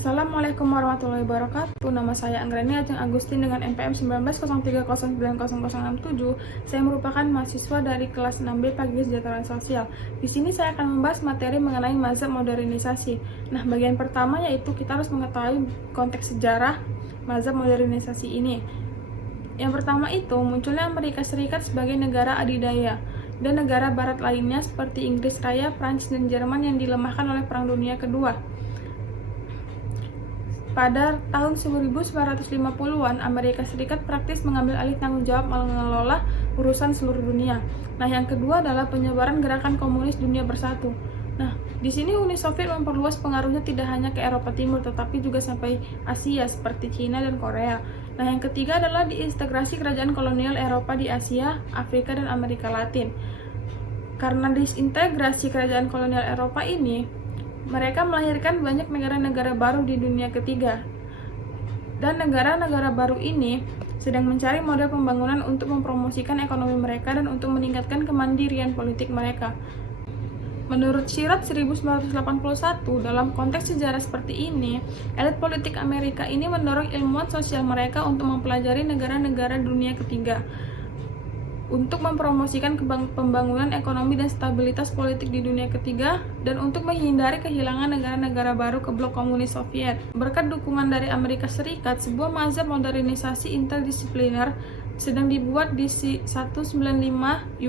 Assalamualaikum warahmatullahi wabarakatuh. Nama saya Anggreni Ajeng Agustin dengan NPM 1903090067. Saya merupakan mahasiswa dari kelas 6B Pagi Kesejahteraan Sosial. Di sini saya akan membahas materi mengenai mazhab modernisasi. Nah, bagian pertama yaitu kita harus mengetahui konteks sejarah mazhab modernisasi ini. Yang pertama itu munculnya Amerika Serikat sebagai negara adidaya dan negara barat lainnya seperti Inggris Raya, Prancis, dan Jerman yang dilemahkan oleh Perang Dunia Kedua. Pada tahun 1950-an, Amerika Serikat praktis mengambil alih tanggung jawab mengelola urusan seluruh dunia. Nah, yang kedua adalah penyebaran gerakan komunis dunia bersatu. Nah, di sini Uni Soviet memperluas pengaruhnya tidak hanya ke Eropa Timur, tetapi juga sampai Asia seperti Cina dan Korea. Nah, yang ketiga adalah diintegrasi kerajaan kolonial Eropa di Asia, Afrika, dan Amerika Latin. Karena disintegrasi kerajaan kolonial Eropa ini, mereka melahirkan banyak negara-negara baru di dunia ketiga. Dan negara-negara baru ini sedang mencari model pembangunan untuk mempromosikan ekonomi mereka dan untuk meningkatkan kemandirian politik mereka. Menurut Sirot 1981, dalam konteks sejarah seperti ini, elit politik Amerika ini mendorong ilmuwan sosial mereka untuk mempelajari negara-negara dunia ketiga untuk mempromosikan pembangunan ekonomi dan stabilitas politik di dunia ketiga dan untuk menghindari kehilangan negara-negara baru ke blok komunis Soviet. Berkat dukungan dari Amerika Serikat, sebuah mazhab modernisasi interdisipliner sedang dibuat di 195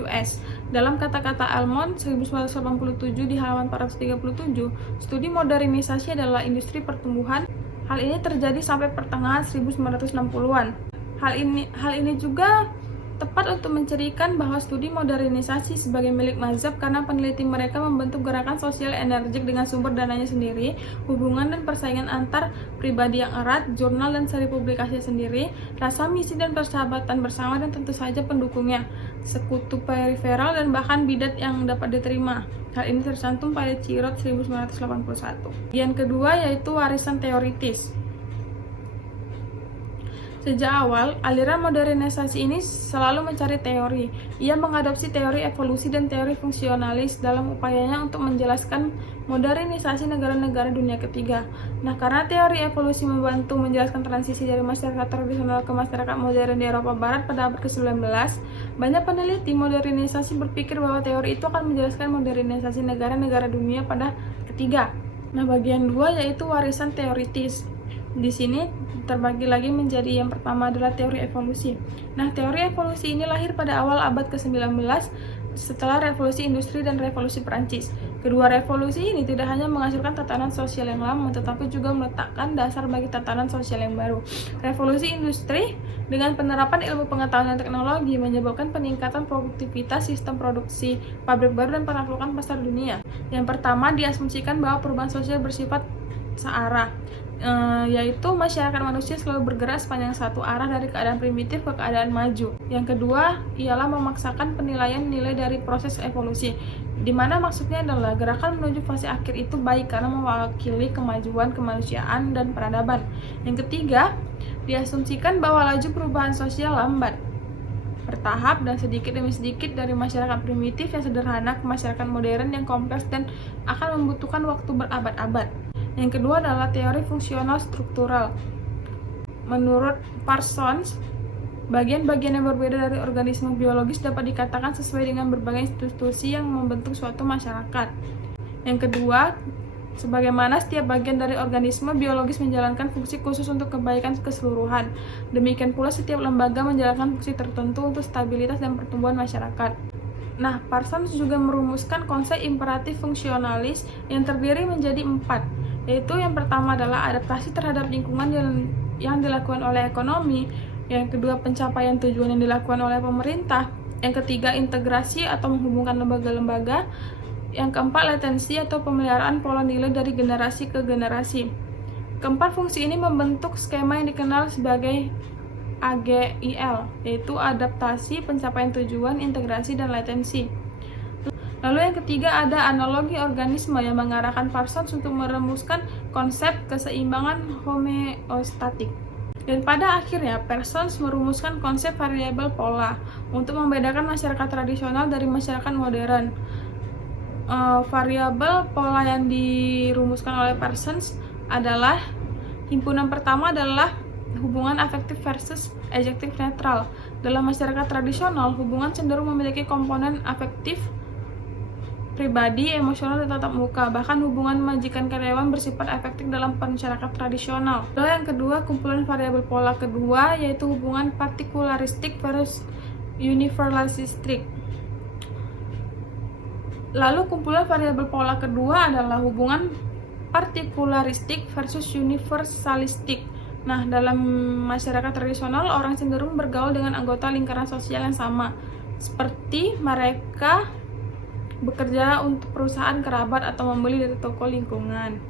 US. Dalam kata-kata Almond 1987 di halaman 437, studi modernisasi adalah industri pertumbuhan. Hal ini terjadi sampai pertengahan 1960-an. Hal ini juga tepat untuk mencirikan bahwa studi modernisasi sebagai milik mazhab karena peneliti mereka membentuk gerakan sosial energik dengan sumber dananya sendiri, hubungan dan persaingan antar pribadi yang erat, jurnal dan seri publikasi sendiri, rasa misi dan persahabatan bersama, dan tentu saja pendukungnya, sekutu periferal dan bahkan bidat yang dapat diterima. Hal ini tercantum pada Sirot 1981. Yang kedua yaitu warisan teoritis. Sejak awal, aliran modernisasi ini selalu mencari teori. Ia mengadopsi teori evolusi dan teori fungsionalis dalam upayanya untuk menjelaskan modernisasi negara-negara dunia ketiga. Nah, karena teori evolusi membantu menjelaskan transisi dari masyarakat tradisional ke masyarakat modern di Eropa Barat pada abad ke-19, banyak peneliti modernisasi berpikir bahwa teori itu akan menjelaskan modernisasi negara-negara dunia pada ketiga. Nah, bagian dua yaitu warisan teoritis. Di sini terbagi lagi menjadi yang pertama adalah teori evolusi. Nah, teori evolusi ini lahir pada awal abad ke-19 setelah revolusi industri dan revolusi Perancis. Kedua revolusi ini tidak hanya menghasilkan tatanan sosial yang lama, tetapi juga meletakkan dasar bagi tatanan sosial yang baru. Revolusi industri dengan penerapan ilmu pengetahuan dan teknologi menyebabkan peningkatan produktivitas sistem produksi, pabrik baru, dan penaklukan pasar dunia. Yang pertama diasumsikan bahwa perubahan sosial bersifat searah, yaitu masyarakat manusia selalu bergerak sepanjang satu arah dari keadaan primitif ke keadaan maju. Yang kedua ialah memaksakan penilaian nilai dari proses evolusi, di mana maksudnya adalah gerakan menuju fase akhir itu baik karena mewakili kemajuan kemanusiaan dan peradaban. Yang ketiga, diasumsikan bahwa laju perubahan sosial lambat, bertahap dan sedikit demi sedikit dari masyarakat primitif yang sederhana ke masyarakat modern yang kompleks dan akan membutuhkan waktu berabad-abad. Yang kedua adalah teori fungsional struktural. Menurut Parsons, bagian-bagian yang berbeda dari organisme biologis dapat dikatakan sesuai dengan berbagai institusi yang membentuk suatu masyarakat. Yang kedua, sebagaimana setiap bagian dari organisme biologis menjalankan fungsi khusus untuk kebaikan keseluruhan, demikian pula setiap lembaga menjalankan fungsi tertentu untuk stabilitas dan pertumbuhan masyarakat. Nah, Parsons juga merumuskan konsep imperatif fungsionalis yang terdiri menjadi 4, yaitu yang pertama adalah adaptasi terhadap lingkungan yang dilakukan oleh ekonomi, yang kedua pencapaian tujuan yang dilakukan oleh pemerintah, yang ketiga integrasi atau menghubungkan lembaga-lembaga, yang keempat latensi atau pemeliharaan pola nilai dari generasi ke generasi. Keempat fungsi ini membentuk skema yang dikenal sebagai AGIL, yaitu adaptasi, pencapaian tujuan, integrasi, dan latensi. Lalu yang ketiga ada analogi organisme yang mengarahkan Parsons untuk merumuskan konsep keseimbangan homeostatik. Dan pada akhirnya Parsons merumuskan konsep variabel pola untuk membedakan masyarakat tradisional dari masyarakat modern. Variabel pola yang dirumuskan oleh Parsons adalah Himpunan pertama adalah hubungan afektif versus adjektif netral. Dalam masyarakat tradisional, hubungan cenderung memiliki komponen afektif, pribadi, emosional, dan tatap muka. Bahkan hubungan majikan karyawan bersifat afektif dalam masyarakat tradisional. Lalu yang kedua, kumpulan variabel pola kedua yaitu hubungan partikularistik versus universalistik. Lalu kumpulan variabel pola kedua adalah hubungan partikularistik versus universalistik. Nah, dalam masyarakat tradisional, orang cenderung bergaul dengan anggota lingkaran sosial yang sama, seperti mereka bekerja untuk perusahaan kerabat atau membeli dari toko lingkungan.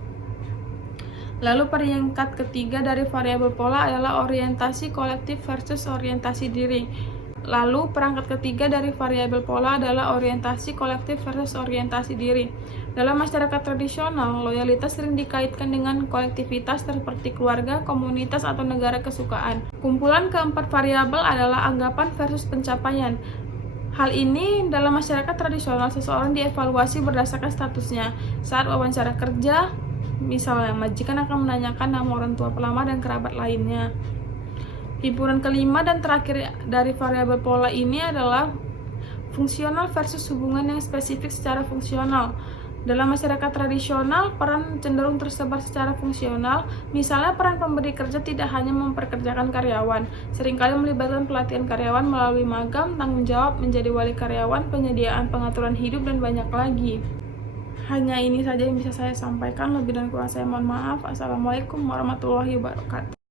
Lalu peringkat ketiga dari variabel pola adalah orientasi kolektif versus orientasi diri. Lalu perangkat ketiga dari variabel pola adalah orientasi kolektif versus orientasi diri. Dalam masyarakat tradisional, loyalitas sering dikaitkan dengan kolektivitas seperti keluarga, komunitas, atau negara kesukaan. Kumpulan keempat variabel adalah anggapan versus pencapaian. Hal ini dalam masyarakat tradisional seseorang dievaluasi berdasarkan statusnya. Saat wawancara kerja, misalnya majikan akan menanyakan nama orang tua pelamar dan kerabat lainnya. Himpunan kelima dan terakhir dari variabel pola ini adalah fungsional versus hubungan yang spesifik secara fungsional. Dalam masyarakat tradisional, peran cenderung tersebar secara fungsional. Misalnya, peran pemberi kerja tidak hanya memperkerjakan karyawan, seringkali melibatkan pelatihan karyawan melalui magang, tanggung jawab menjadi wali karyawan, penyediaan pengaturan hidup, dan banyak lagi. Hanya ini saja yang bisa saya sampaikan. Lebih dan kurang saya mohon maaf. Assalamualaikum warahmatullahi wabarakatuh.